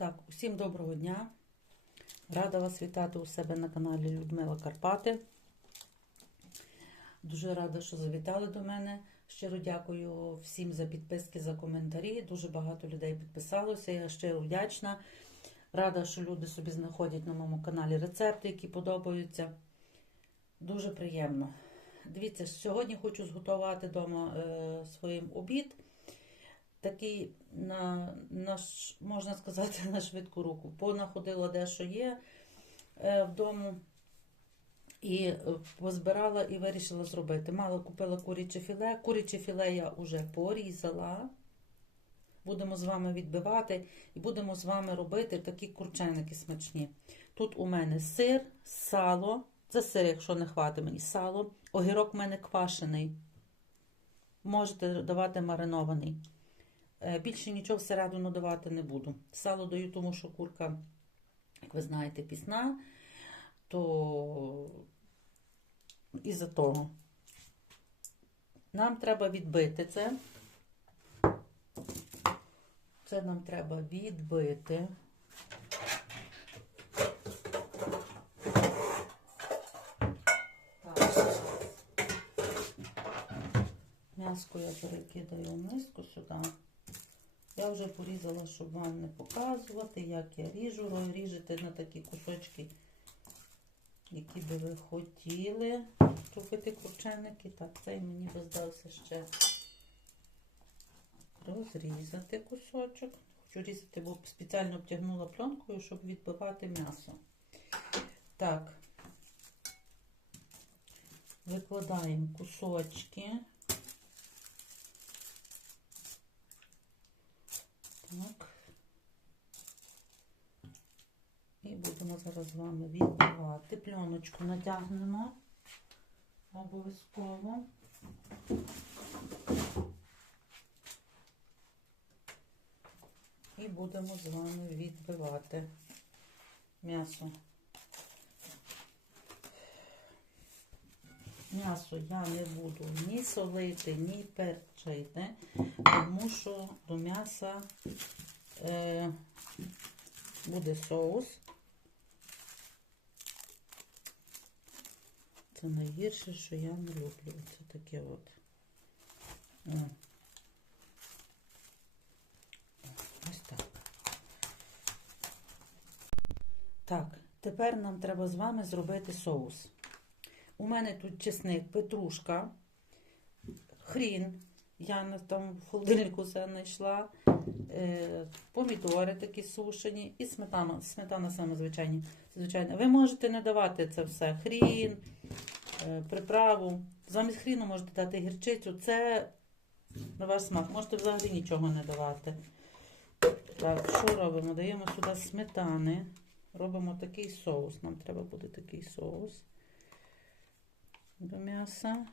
Так, усім доброго дня. Рада вас вітати у себе на каналі Людмила Карпати. Дуже рада, що завітали до мене. Щиро дякую всім за підписки, за коментарі. Дуже багато людей підписалося. Я щиро вдячна. Рада, що люди собі знаходять на моєму каналі рецепти, які подобаються. Дуже приємно. Дивіться, сьогодні хочу зготувати вдома е, своїм обід. Такий, на, на, можна сказати, на швидку руку. Понаходила де що є е, вдома. І е, позбирала і вирішила зробити. Мало купила куряче філе. Куряче філе я вже порізала. Будемо з вами відбивати і будемо з вами робити такі курченики смачні. Тут у мене сир, сало. Це сир, якщо не хватить мені сало. Огірок у мене квашений. Можете давати маринований. Е, Більше нічого всередину давати не буду. Сало даю, тому що курка, як ви знаєте, пісна, то із-за того. Нам треба відбити це. Це нам треба відбити. М'яско я перекидаю в миску сюди. Я вже порізала, щоб вам не показувати, як я ріжу. Ріжете на такі кусочки, які би ви хотіли робити курченики. Так, цей мені би здався ще розрізати кусочок. Хочу різати, бо спеціально обтягнула пленкою, щоб відбивати м'ясо. Так, викладаємо кусочки. Так. І будемо зараз з вами відбивати. Пленочку натягнемо обов'язково. І будемо з вами відбивати м'ясо. М'ясо я не буду ні солити, ні перчити, тому що до м'яса е, буде соус. Це найгірше, що я не люблю. Це таке от. О. Ось так. Так, тепер нам треба з вами зробити соус. У мене тут чесник, петрушка, хрін. Я там в холодильнику все знайшла. Е, помідори такі сушені і сметана. Сметана саме звичайна. Ви можете не давати це все. Хрін, приправу. Замість хріну можете дати гірчицю. Це на ваш смак. Можете взагалі нічого не давати. Так, що робимо? Даємо сюди сметани. Робимо такий соус. Нам треба буде такий соус до м'яса.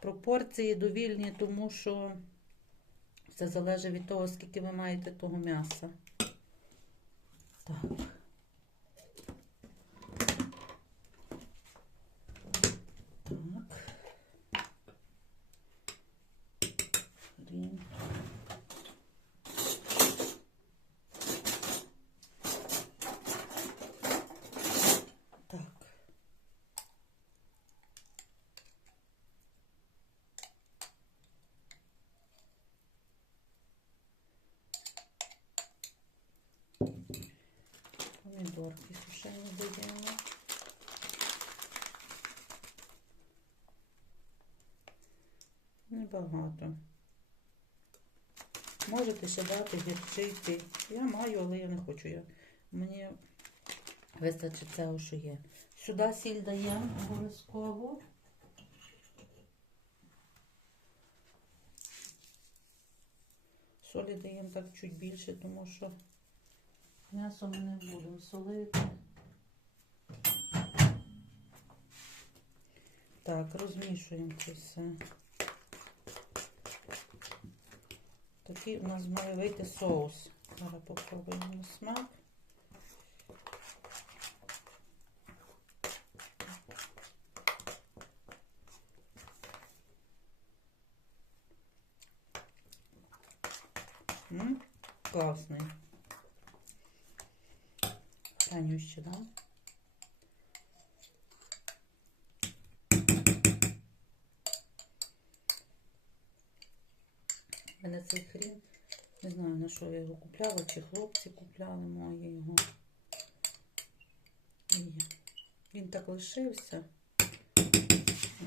Пропорції довільні, тому що це залежить від того, скільки ви маєте того м'яса. Так. Хрін. Так. Помідорки сушені додаємо. Небагато. Можете ще гірчити. Я маю, але я не хочу. Я, мені вистачить цього, що є. Сюди сіль даємо обов'язково. Солі даємо так чуть більше, тому що м'ясо ми не будемо солити. Так, розмішуємо це все. Такий у нас має вийти соус. Зараз попробуємо на смак. М -м, класний. Танющий, так? Да? Цей хрін, не знаю на що я його купляла, чи хлопці купляли мої його. І він так лишився.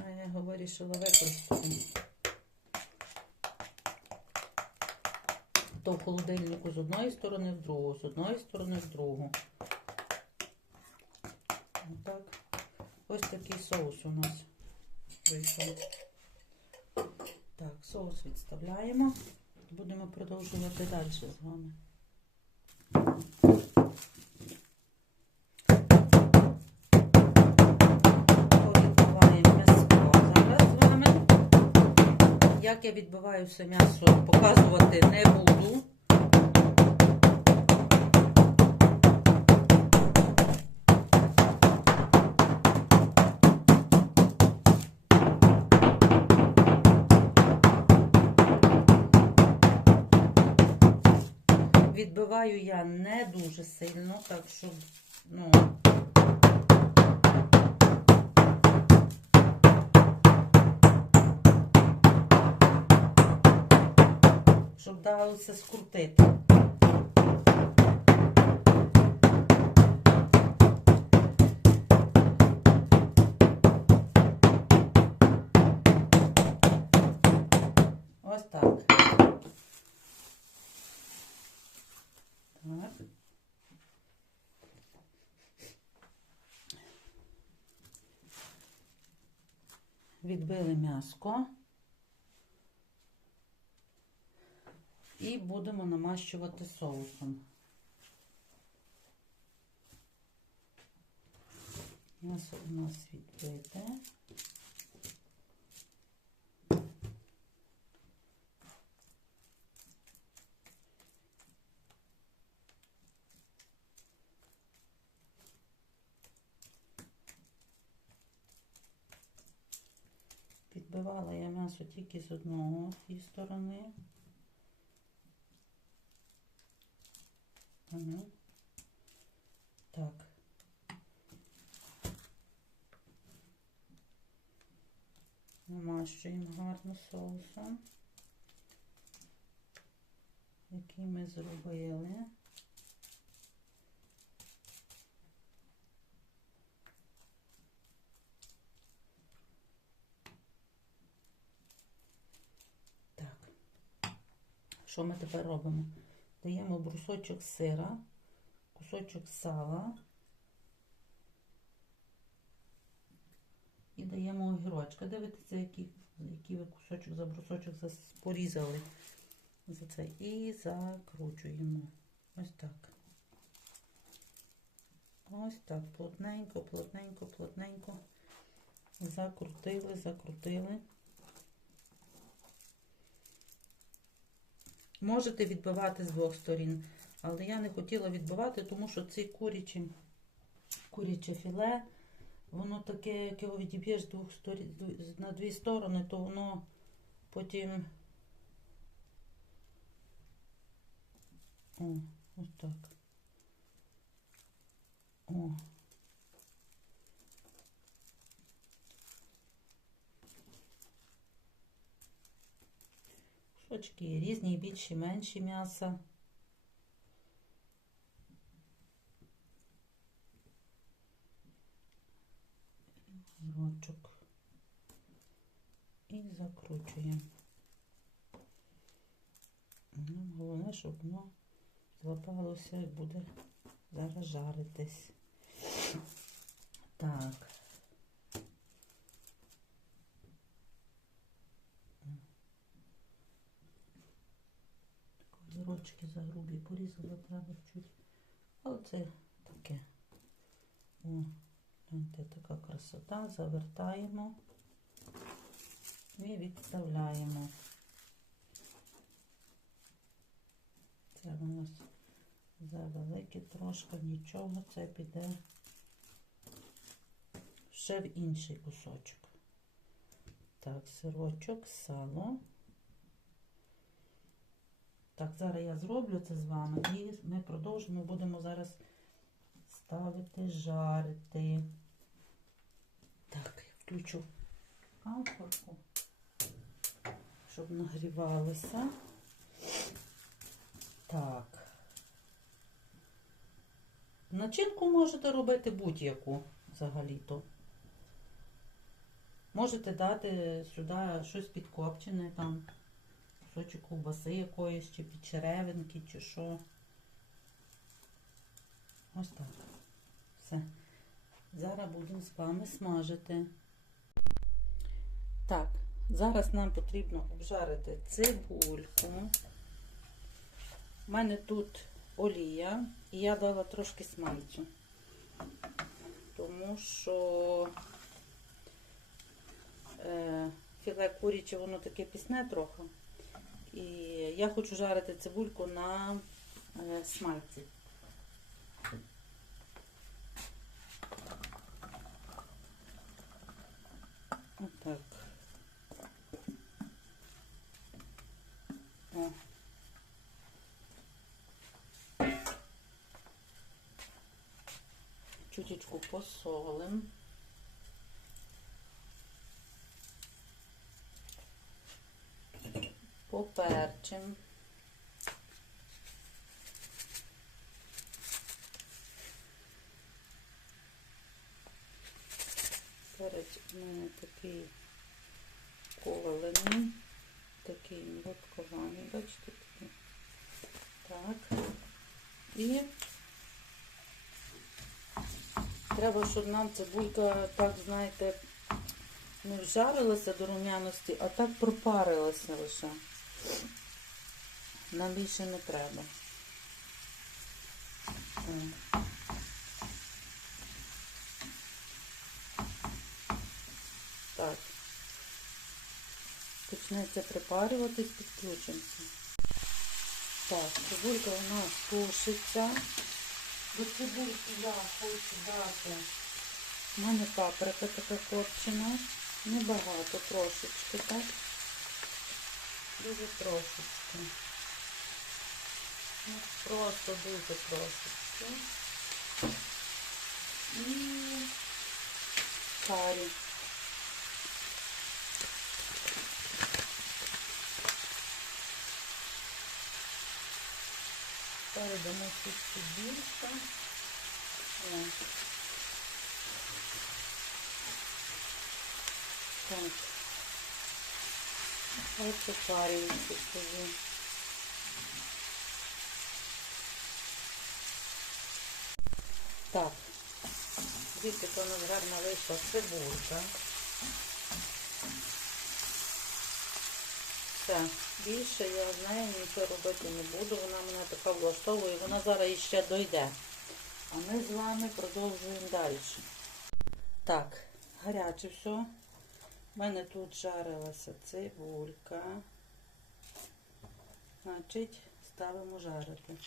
А я його вирішила використати. То холодильнику з одної сторони в другу, з одної сторони в другу. Отак. Ось такий соус у нас вийшов. Так, соус відставляємо. Будемо продовжувати далі з вами. Як я відбиваю все м'ясо, показувати не буду. Відбиваю я не дуже сильно, так щоб, ну, щоб далося скрутити. Ось так. Так. Відбили м'яско. І будемо намащувати соусом. М'ясо у нас відбите. Підбивала я м'ясо тільки з одного цієї сторони. Ага. Так. Намащуємо гарно соусом, який ми зробили. Так. Що ми тепер робимо? Даємо брусочок сира, кусочок сала і даємо огірочка. Дивитися, який, який ви кусочок за брусочок порізали. За це. І закручуємо. Ось так. Ось так. Плотненько, плотненько, плотненько. Закрутили, закрутили. Можете відбивати з двох сторін, але я не хотіла відбивати, тому що цей курячий, куряче філе, воно таке, як його відіб'єш на дві сторони, то воно потім. О, ось так. О. Кусочки різні, більші, менші м'яса. Рочок. І закручуємо. Головне, щоб воно злапалося і буде зараз жаритись. Так. Огірочки загрублі порізала, треба чуть. Але це таке. О, гляньте, така красота. Завертаємо і відставляємо. Це у нас завелике трошки, нічого, це піде ще в інший кусочок. Так, сирочок, сало. Так, зараз я зроблю це з вами і ми продовжимо, будемо зараз ставити жарити. Так, я включу камфорку, щоб нагрівалося. Так. Начинку можете робити будь-яку взагалі-то. Можете дати сюди щось підкопчене, там, кусочок ковбаси якоїсь, чи підчеревинки, чи що. Ось так. Все. Зараз будемо з вами смажити. Так, зараз нам потрібно обжарити цибульку. У мене тут олія, і я дала трошки смальцю. Тому що е, філе куряче, воно таке пісне трохи. І я хочу жарити цибульку на е, смальці. Отак. О. Чуточку посолим. Поперчим. Перець у мене такий колений, такий лоткований, бачите, такий. Так. І треба, щоб нам цибулька, так, знаєте, не вжарилася до рум'яності, а так пропарилася лише. Нам більше не треба. Так. Почнеться припарюватись, підключимося. Так, цибулька у нас тушиться. До цибульки я хочу дати. У мене паприка така копчена. Небагато, трошечки, так? Дуже трошечки. Ну, просто дуже трошечки. І карі. Передамо чуть більше. Так. Ось попарюється собі. Так. Дивіться, яка у нас гарна вийшла цибулька. Все, більше я з нею нічого робити не буду, вона мене така влаштовує, вона зараз іще дойде. А ми з вами продовжуємо далі. Так, гаряче все. У мене тут жарилася цибулька. Значить, ставимо жарити.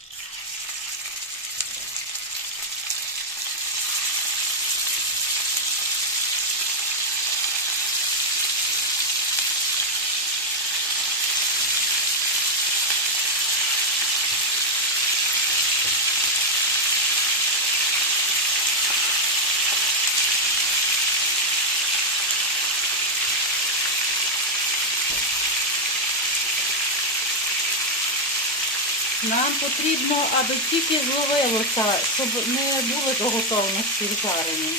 Нам потрібно, аби тільки зловилося, щоб не було до готовності в жаренні.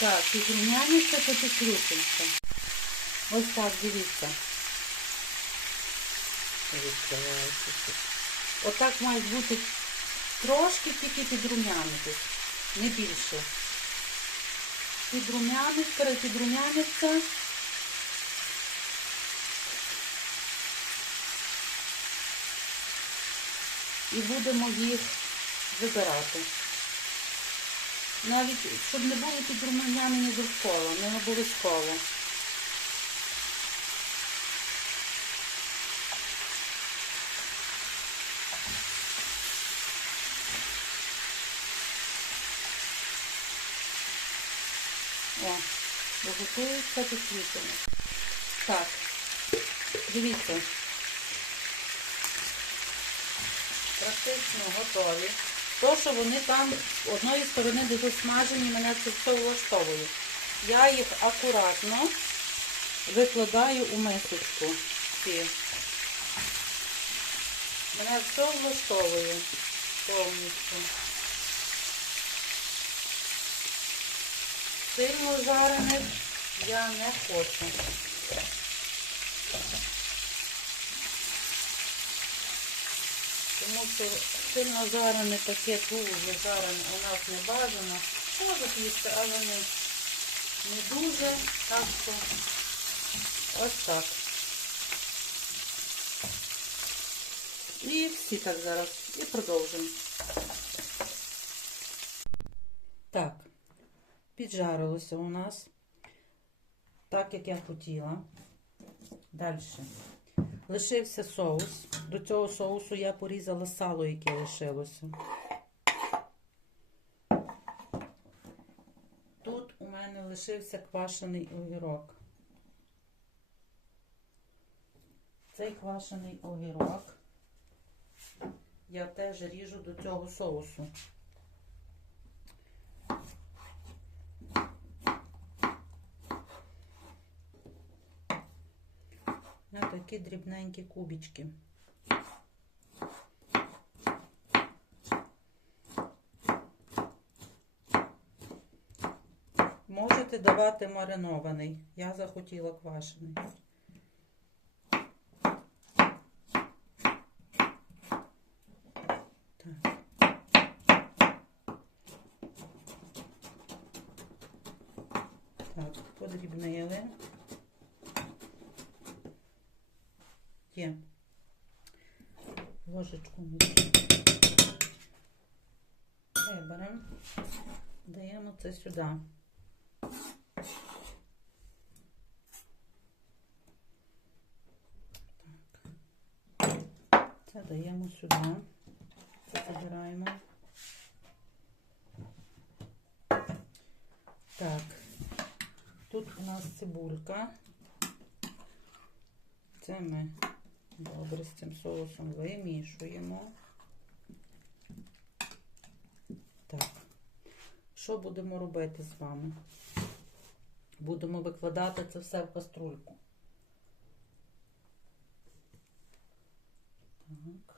Так, підрумяниться, то підключимося. Ось так, дивіться. Відкривається. Отак мають бути трошки тільки підрумянитись, не більше. Підрумянить, перепідрумяниться. І будемо їх вибирати. Навіть, щоб не були підрумянені довкола, не обов'язково. О, бо готується до квітання. Так, дивіться. Практично готові. То, що вони там одної сторони де засмажені, мене це все влаштовує. Я їх акуратно викладаю у мисочку. Мене все влаштовує повністю. Сильно жарених я не хочу. Тому що сильно жарене таке дуже жарене у нас не бажано. Можуть їсти, але не, не дуже. Так що ось так. І всі так зараз. І продовжимо. Так, піджарилося у нас. Так, як я хотіла. Далі. Лишився соус. До цього соусу я порізала сало, яке лишилося. Тут у мене лишився квашений огірок. Цей квашений огірок я теж ріжу до цього соусу. На такі дрібненькі кубічки. Можете давати маринований. Я захотіла квашений. Так. Так, подрібнили. Є. Ложечку ми виберемо. Даємо це сюди. Так. Це даємо сюди. Це забираємо. Так. Тут у нас цибулька. Це ми добре з цим соусом вимішуємо. Так. Що будемо робити з вами? Будемо викладати це все в каструльку. Так.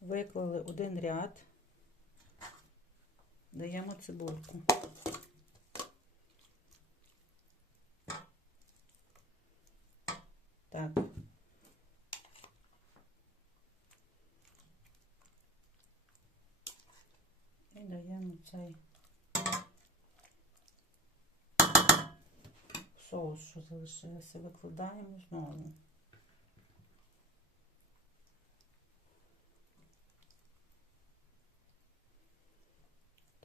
Виклали один ряд, даємо цибульку. Так. І даємо цей соус, що залишився, викладаємо знову.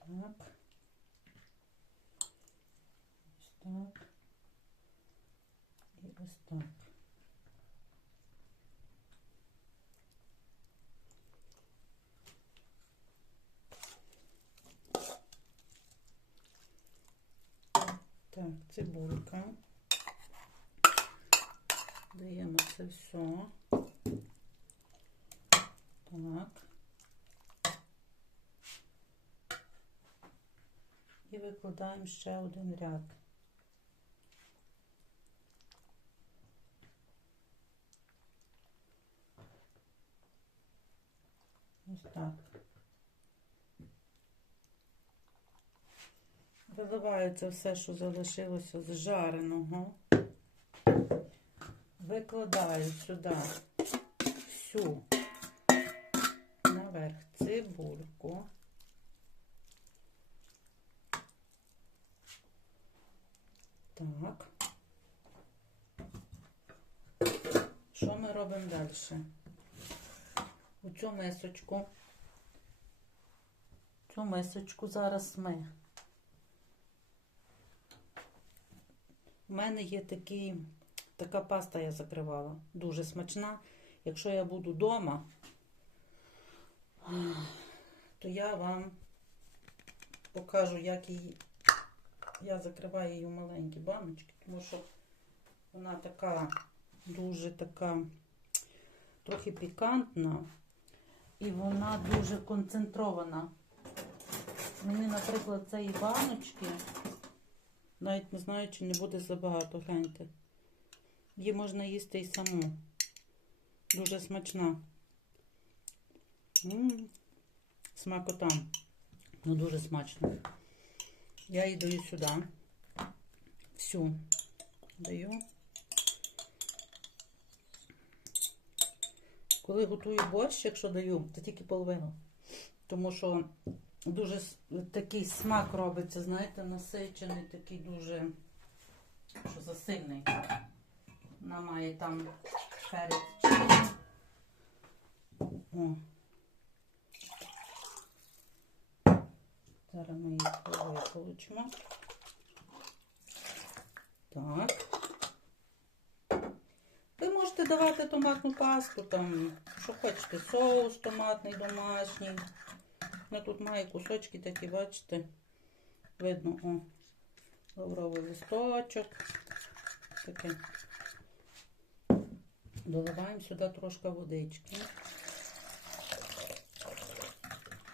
Так. Ось так. І ось так. Так, цибулька. Даємо це все. Так. І викладаємо ще один ряд. Ось так. Виливаю все, що залишилося з жареного. Викладаю сюди всю наверх цибульку. Так. Що ми робимо далі? У цю мисочку, цю мисочку зараз ми. У мене є такий, така паста я закривала, дуже смачна. Якщо я буду вдома, то я вам покажу, як її. Я закриваю її в маленькі баночки, тому що вона така дуже така трохи пікантна і вона дуже концентрована. Мені, наприклад, цієї баночки, навіть не знаю, чи не буде забагато, гляньте. Її можна їсти і саму. Дуже смачна. М, Смакота. Ну, дуже смачно. Я її даю сюди. Всю даю. Коли готую борщ, якщо даю, то тільки половину. Тому що дуже такий смак робиться, знаєте, насичений, такий дуже що засильний. Вона має там перець. О. Зараз ми її виполучимо. Так. Ви можете давати томатну пасту, там, що хочете, соус томатний домашній. Ну, тут має кусочки такі, бачите, видно, о, лавровий листочок. Таке. Доливаємо сюди трошки водички.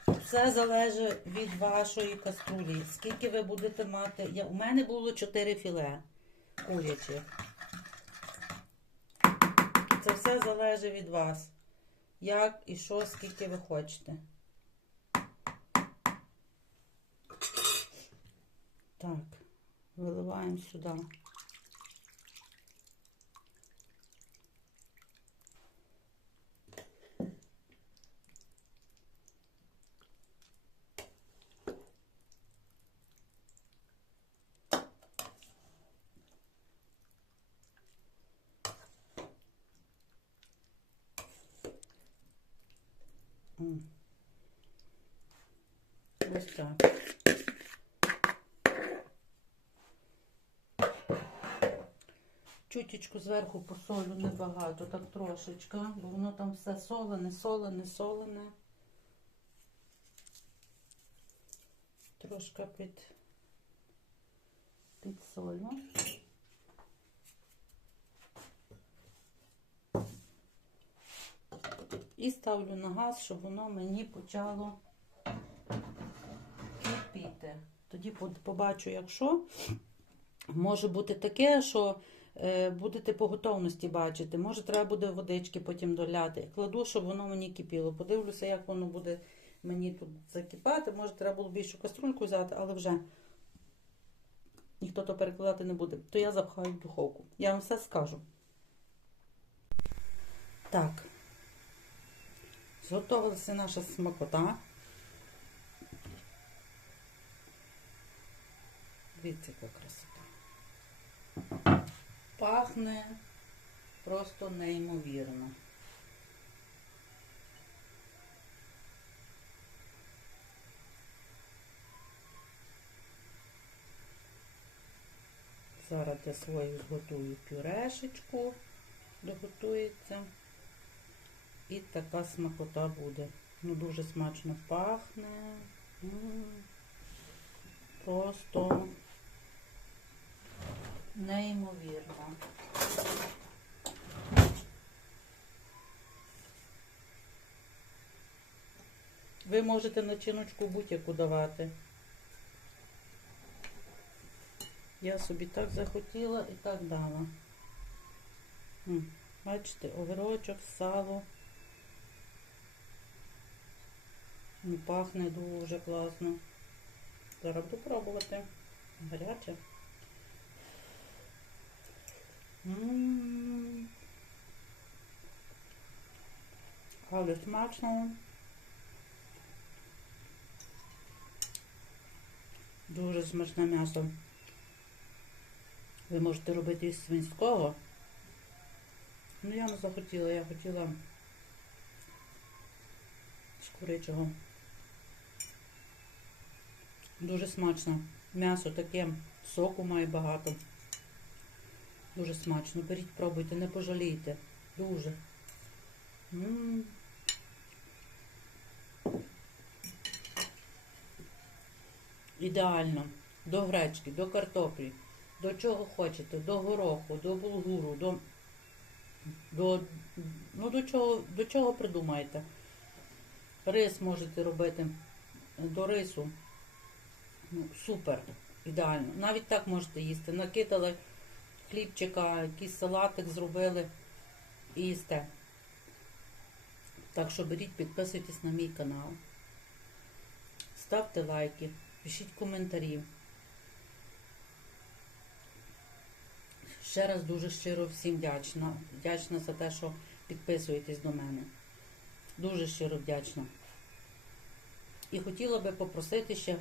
Все залежить від вашої каструлі. Скільки ви будете мати. У мене було 4 філе курячі. Все залежить від вас. Як і що, скільки ви хочете. Так, виливаємо сюди. М. Ось так. Чутічку зверху посолю небагато, так трошечка, бо воно там все солене, солене, солене. Трошки під, підсолю. І ставлю на газ, щоб воно мені почало Тоді побачу, якщо може бути таке, що е, будете по готовності бачити. Може, треба буде водички потім доляти. Кладу, щоб воно мені кипіло. Подивлюся, як воно буде мені тут закипати. Може, треба було більшу каструльку взяти, але вже ніхто то перекладати не буде. То я запхаю в духовку. Я вам все скажу. Так. Зготовилася наша смакота. Дивіться, яка красота. Пахне просто неймовірно. Зараз для своїх зготую пюрешечку, доготується. І така смакота буде. Ну, дуже смачно пахне. Просто неймовірно. Ви можете начиночку будь-яку давати. Я собі так захотіла і так дала. Бачите, огірочок, сало. Ну, пахне дуже класно. Зараз буду пробувати. Гаряче. М. Але смачно. Дуже смачне м'ясо. Ви можете робити із свинського. Ну, я не захотіла, я хотіла з курячого. Дуже смачно. М'ясо таке, соку має багато. Дуже смачно. Беріть, пробуйте, не пожалійте. Дуже. М. Ідеально. До гречки, до картоплі, до чого хочете, до гороху, до булгуру, до, до, ну, до, чого, до чого придумаєте. Рис можете робити до рису. Ну, супер, ідеально. Навіть так можете їсти. Накидали хлібчика, якийсь салатик зробили і їсте. Так що беріть, підписуйтесь на мій канал. Ставте лайки, пишіть коментарі. Ще раз дуже щиро всім вдячна. Вдячна за те, що підписуєтесь до мене. Дуже щиро вдячна. І хотіла би попросити ще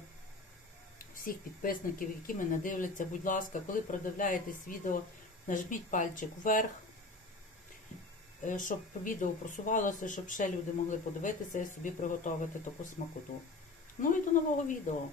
всіх підписників, які мене дивляться, будь ласка, коли продивляєтесь відео, нажміть пальчик вверх, е, щоб відео просувалося, щоб ще люди могли подивитися і собі приготувати таку смакоту. Ну і до нового відео.